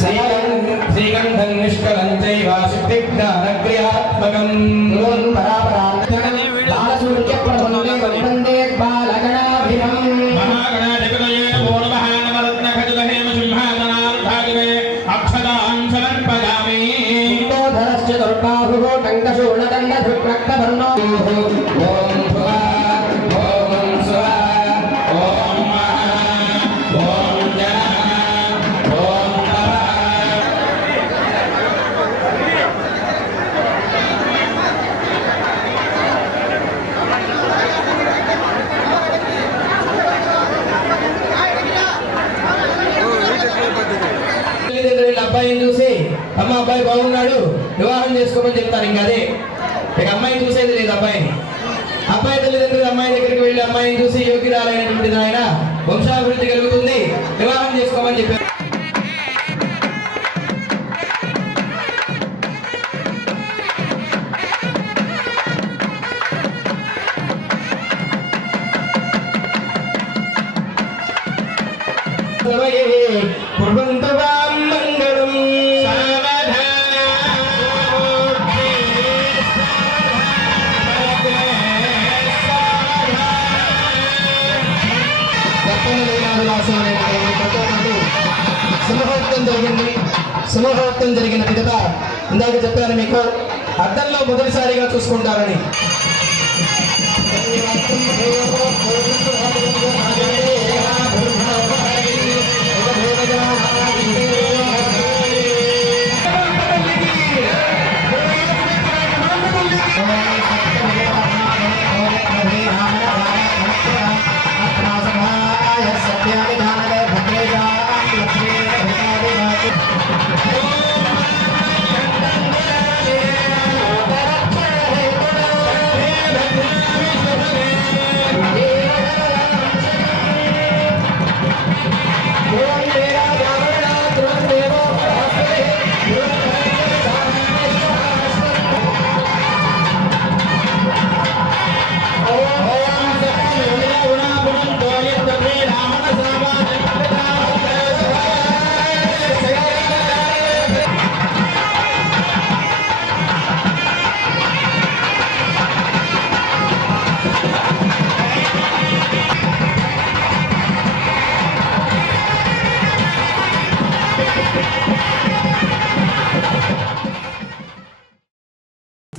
శ్రీగంధం నిష్కలం చైవ శక్తిజ్ఞానక్రియాత్మకం మహాగణాధిపతయే నమో నమః నవరత్నఖచితహేమ సింహాసనారుఢాగివే అక్షతాన్ సమర్పయామి ఓం భువ అబ్బాయిని చూసి అమ్మ అబ్బాయి బాగున్నాడు వివాహం చేసుకోమని చెప్తారు ఇంకా అదే ఇక అమ్మాయిని చూసేది లేదు అబ్బాయిని అబ్బాయి తల్లిదండ్రులు అమ్మాయి దగ్గరికి వెళ్ళి అమ్మాయిని చూసి యోగ్యురాలైనటువంటి ఆయన వంశాభివృద్ధి కలుగుతుంది వివాహం చేసుకోమని చెప్పారు కుర్వంతవాం సింహోక్తం జరిగింది. సింహోక్తం జరిగిన పిదట ఇందాక చెప్పాను మీకు అద్దంలో మొదటిసారిగా చూసుకుంటారని.